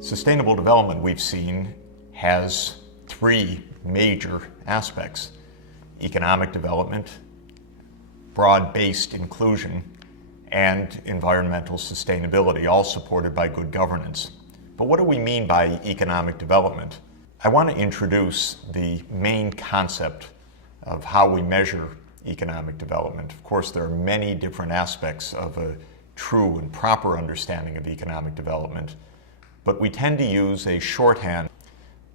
Sustainable development, we've seen, has three major aspects: economic development, broad-based inclusion, and environmental sustainability, all supported by good governance. But what do we mean by economic development? I want to introduce the main concept of how we measure economic development. Of course, there are many different aspects of a true and proper understanding of economic development, but we tend to use a shorthand,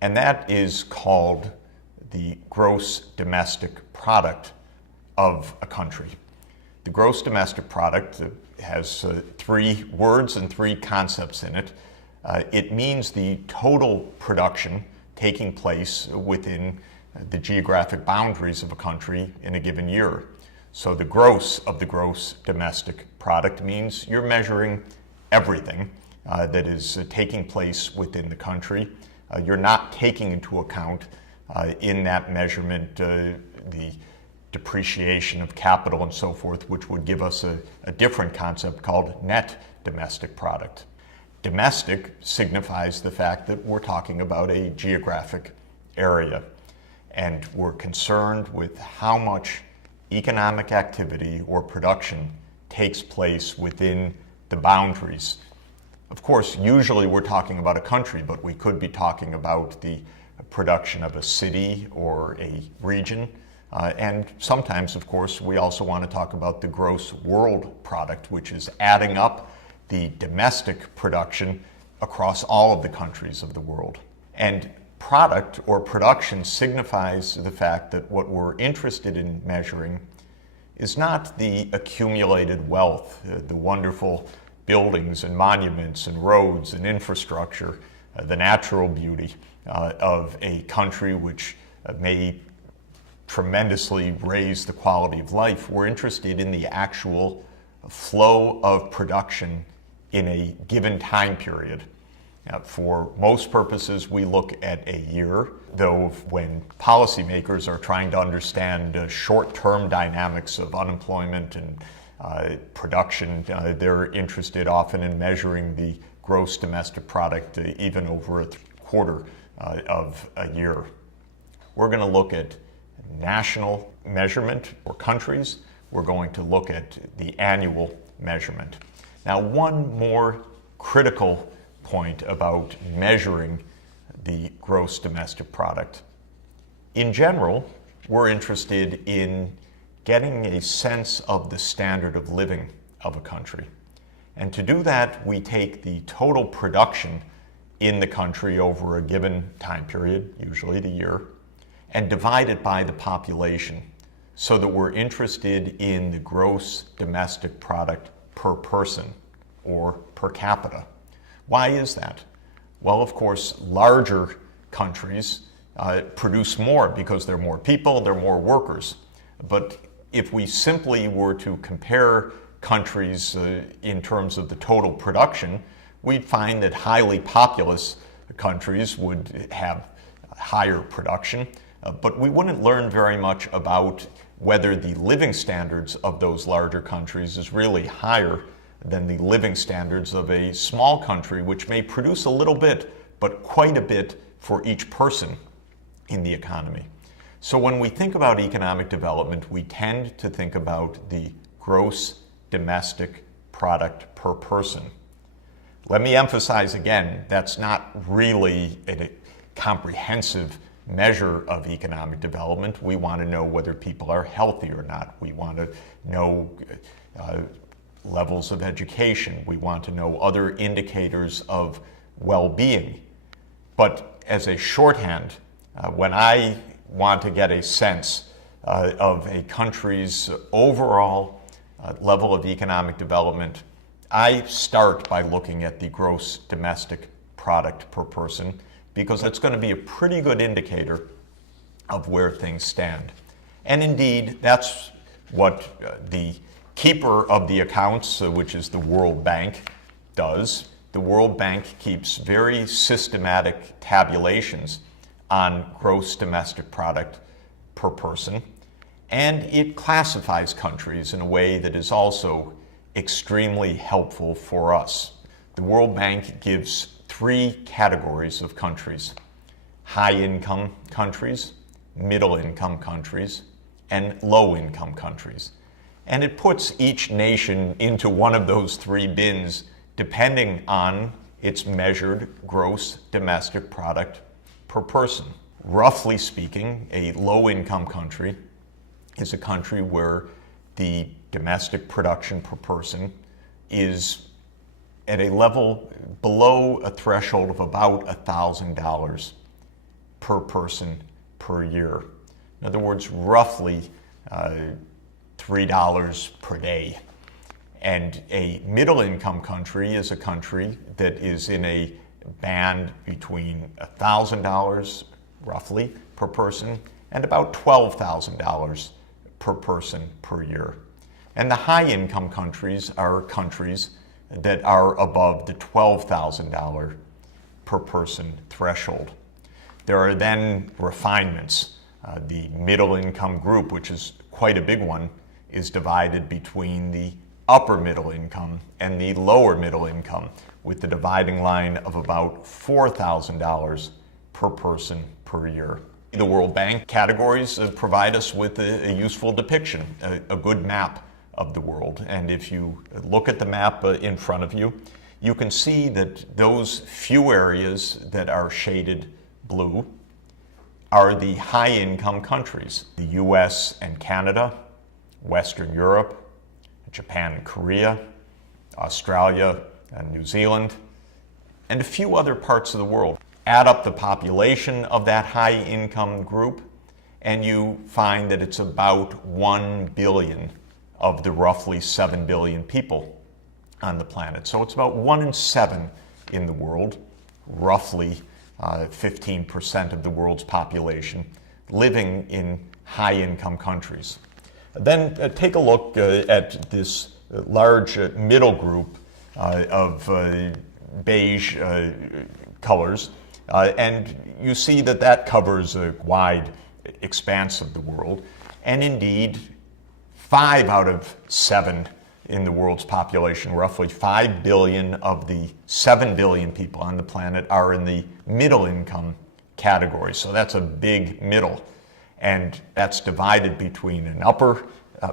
and that is called the gross domestic product of a country. The gross domestic product has three words and three concepts in it. It means the total production taking place within the geographic boundaries of a country in a given year. So the gross of the gross domestic product means you're measuring everything that is taking place within the country. You're not taking into account in that measurement the depreciation of capital and so forth, which would give us a different concept called net domestic product. Domestic signifies the fact that we're talking about a geographic area, and we're concerned with how much economic activity or production takes place within the boundaries. Of course, usually we're talking about a country, but we could be talking about the production of a city or a region. And sometimes, of course, we also want to talk about the gross world product, which is adding up the domestic production across all of the countries of the world. And product or production signifies the fact that what we're interested in measuring is not the accumulated wealth, the wonderful buildings and monuments and roads and infrastructure, the natural beauty of a country which may tremendously raise the quality of life. We're interested in the actual flow of production in a given time period. For most purposes, we look at a year, though when policymakers are trying to understand short-term dynamics of unemployment and production, they're interested often in measuring the gross domestic product even over a quarter of a year. We're going to look at national measurement for countries. We're going to look at the annual measurement. Now, one more critical point about measuring the gross domestic product. In general, we're interested in getting a sense of the standard of living of a country. And to do that, we take the total production in the country over a given time period, usually the year, and divide it by the population so that we're interested in the gross domestic product per person or per capita. Why is that? Well, of course, larger countries produce more because there are more people, there are more workers. But if we simply were to compare countries in terms of the total production, we'd find that highly populous countries would have higher production, but we wouldn't learn very much about whether the living standards of those larger countries is really higher than the living standards of a small country, which may produce a little bit, but quite a bit for each person in the economy. So when we think about economic development, we tend to think about the gross domestic product per person. Let me emphasize again, that's not really a comprehensive measure of economic development. We want to know whether people are healthy or not. We want to know levels of education. We want to know other indicators of well-being. But as a shorthand, when I want to get a sense of a country's overall level of economic development, I start by looking at the gross domestic product per person, because it's going to be a pretty good indicator of where things stand. And indeed, that's what the keeper of the accounts, which is the World Bank, does. The World Bank keeps very systematic tabulations on gross domestic product per person, and it classifies countries in a way that is also extremely helpful for us. The World Bank gives three categories of countries: high-income countries, middle-income countries, and low-income countries. And it puts each nation into one of those three bins depending on its measured gross domestic product per person. Roughly speaking, a low-income country is a country where the domestic production per person is at a level below a threshold of about $1,000 per person per year. In other words, roughly $3 per day. And a middle-income country is a country that is in a band between $1,000 roughly per person and about $12,000 per person per year. And the high-income countries are countries that are above the $12,000 per person threshold. There are then refinements. The middle-income group, which is quite a big one, is divided between the upper middle income and the lower middle income, with the dividing line of about $4,000 per person per year. The World Bank categories provide us with a useful depiction, a good map of the world. And if you look at the map in front of you, you can see that those few areas that are shaded blue are the high-income countries: the US and Canada, Western Europe, Japan and Korea, Australia and New Zealand, and a few other parts of the world. Add up the population of that high-income group, and you find that it's about 1 billion of the roughly 7 billion people on the planet. So it's about 1 in 7 in the world, roughly 15% of the world's population, living in high-income countries. Then take a look at this large middle group of beige colors, and you see that that covers a wide expanse of the world. And indeed, 5 out of 7 in the world's population, roughly 5 billion of the 7 billion people on the planet, are in the middle income category. So that's a big middle. And that's divided between an upper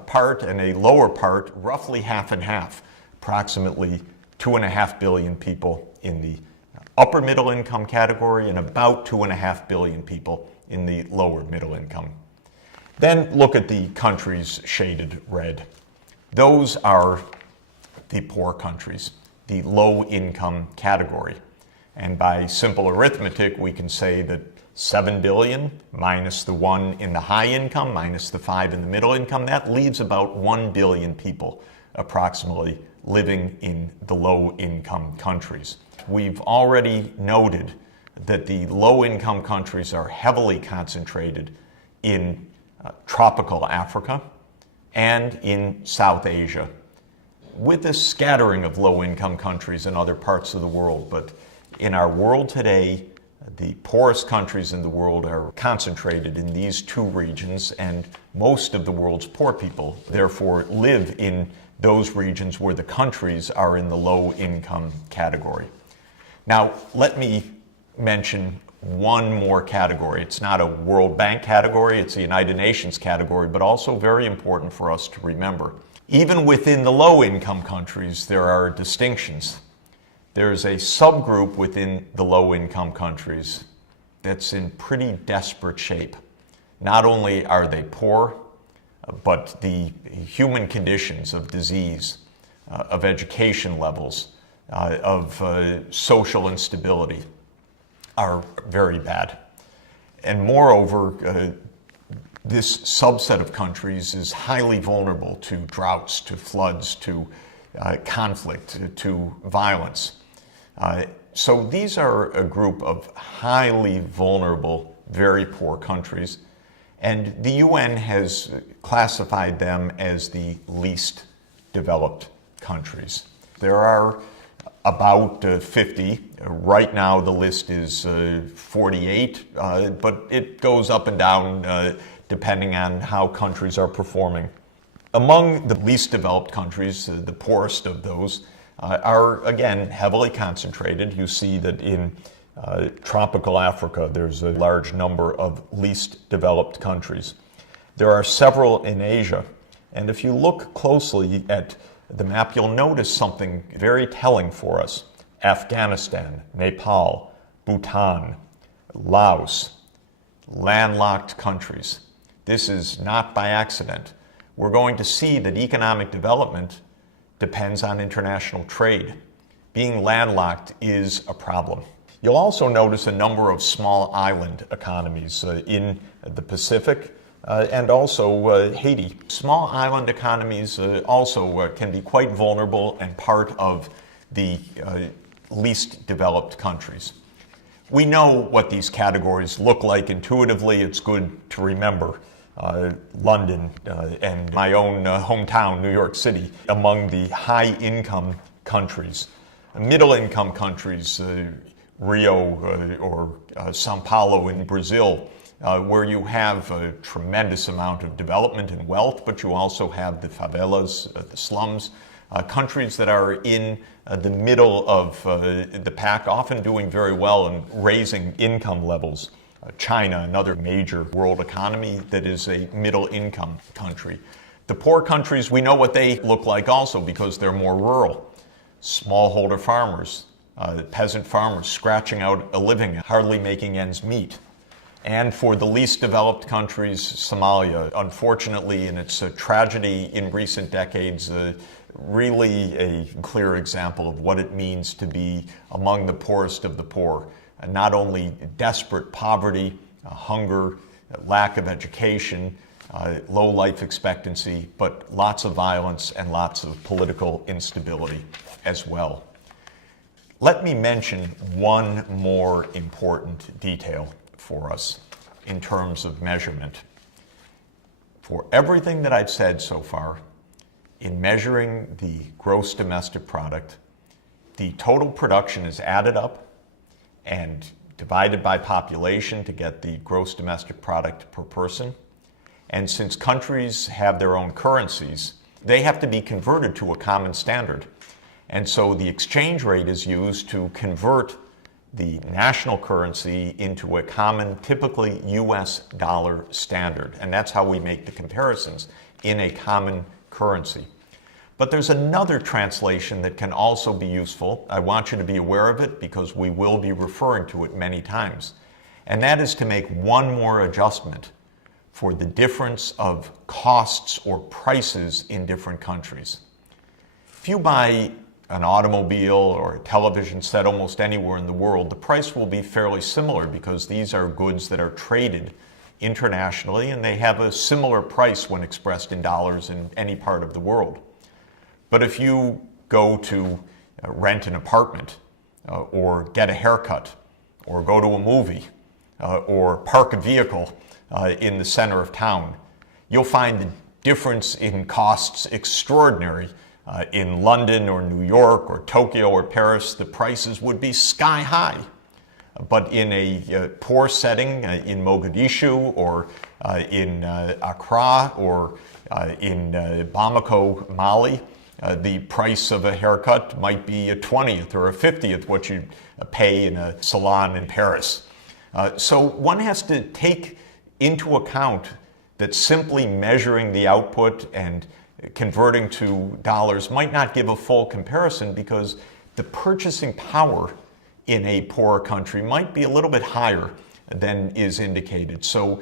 part and a lower part, roughly half and half. Approximately 2.5 billion people in the upper middle income category and about 2.5 billion people in the lower middle income. Then look at the countries shaded red. Those are the poor countries, the low income category. And by simple arithmetic, we can say that 7 billion minus the 1 in the high income minus the 5 in the middle income, that leaves about 1 billion people approximately living in the low income countries. We've already noted that the low income countries are heavily concentrated in tropical Africa and in South Asia, with a scattering of low income countries in other parts of the world. But in our world today, the poorest countries in the world are concentrated in these two regions, and most of the world's poor people therefore live in those regions where the countries are in the low income category. Now, let me mention one more category. It's not a World Bank category, it's a United Nations category, but also very important for us to remember. Even within the low income countries, there are distinctions. There's a subgroup within the low income countries that's in pretty desperate shape. Not only are they poor, but the human conditions of disease, of education levels, of social instability are very bad. And moreover, this subset of countries is highly vulnerable to droughts, to floods, to conflict, to violence. So these are a group of highly vulnerable, very poor countries, and the UN has classified them as the least developed countries. There are about 50. Right now the list is 48, but it goes up and down depending on how countries are performing. Among the least developed countries, the poorest of those, are, again, heavily concentrated. You see that in tropical Africa, there's a large number of least developed countries. There are several in Asia. And if you look closely at the map, you'll notice something very telling for us. Afghanistan, Nepal, Bhutan, Laos, landlocked countries. This is not by accident. We're going to see that economic development depends on international trade. Being landlocked is a problem. You'll also notice a number of small island economies in the Pacific and also Haiti. Small island economies also can be quite vulnerable and part of the least developed countries. We know what these categories look like intuitively. It's good to remember. London and my own hometown, New York City, among the high-income countries. Middle-income countries, Rio or Sao Paulo in Brazil, where you have a tremendous amount of development and wealth, but you also have the favelas, the slums, countries that are in the middle of the pack, often doing very well and raising income levels. China, another major world economy that is a middle-income country. The poor countries, we know what they look like also because they're more rural. Smallholder farmers, peasant farmers scratching out a living, hardly making ends meet. And for the least developed countries, Somalia, unfortunately, and it's a tragedy in recent decades, really a clear example of what it means to be among the poorest of the poor. Not only desperate poverty, hunger, lack of education, low life expectancy, but lots of violence and lots of political instability as well. Let me mention one more important detail for us in terms of measurement. For everything that I've said so far, in measuring the gross domestic product, the total production is added up and divided by population to get the gross domestic product per person. And since countries have their own currencies, they have to be converted to a common standard. And so the exchange rate is used to convert the national currency into a common, typically US dollar standard. And that's how we make the comparisons, in a common currency. But there's another translation that can also be useful. I want you to be aware of it because we will be referring to it many times. And that is to make one more adjustment for the difference of costs or prices in different countries. If you buy an automobile or a television set almost anywhere in the world, the price will be fairly similar because these are goods that are traded internationally and they have a similar price when expressed in dollars in any part of the world. But if you go to rent an apartment or get a haircut or go to a movie or park a vehicle in the center of town, you'll find the difference in costs extraordinary. In London or New York or Tokyo or Paris, the prices would be sky high. But in a poor setting in Mogadishu or in Accra or in Bamako, Mali, the price of a haircut might be a 20th or a 50th what you pay in a salon in Paris. So one has to take into account that simply measuring the output and converting to dollars might not give a full comparison because the purchasing power in a poorer country might be a little bit higher than is indicated. So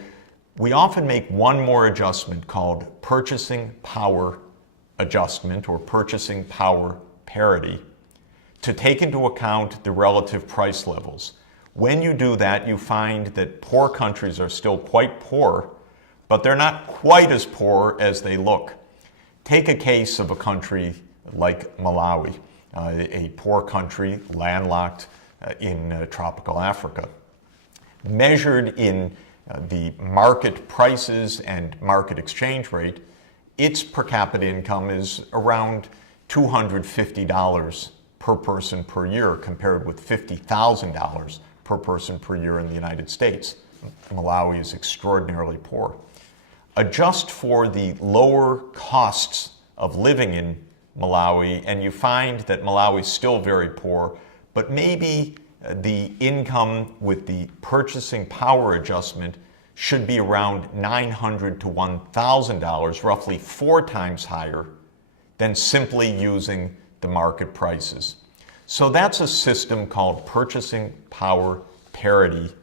we often make one more adjustment called purchasing power adjustment or purchasing power parity to take into account the relative price levels. When you do that, you find that poor countries are still quite poor, but they're not quite as poor as they look. Take a case of a country like Malawi, a poor country landlocked in tropical Africa. Measured in the market prices and market exchange rate, its per capita income is around $250 per person per year compared with $50,000 per person per year in the United States. Malawi is extraordinarily poor. Adjust for the lower costs of living in Malawi, and you find that Malawi is still very poor, but maybe the income with the purchasing power adjustment should be around $900 to $1,000, roughly 4 times higher than simply using the market prices. So that's a system called purchasing power parity,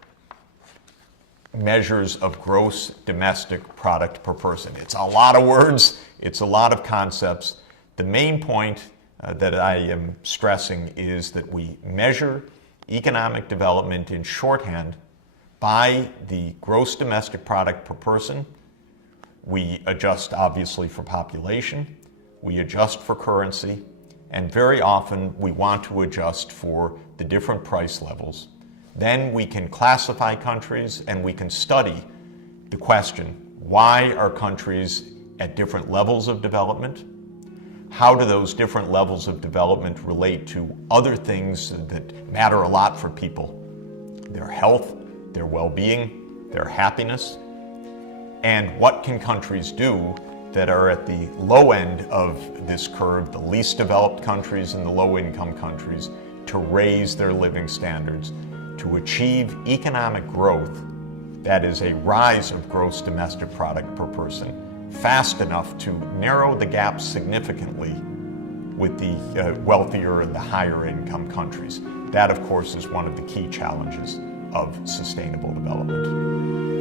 measures of gross domestic product per person. It's a lot of words, it's a lot of concepts. The main point that I am stressing is that we measure economic development in shorthand by the gross domestic product per person. We adjust obviously for population, we adjust for currency, and very often we want to adjust for the different price levels. Then we can classify countries and we can study the question, why are countries at different levels of development? How do those different levels of development relate to other things that matter a lot for people? Their health, their well-being, their happiness, and what can countries do that are at the low end of this curve, the least developed countries and the low-income countries, to raise their living standards, to achieve economic growth, that is a rise of gross domestic product per person, fast enough to narrow the gap significantly with the wealthier and the higher income countries. That, of course, is one of the key challenges of sustainable development.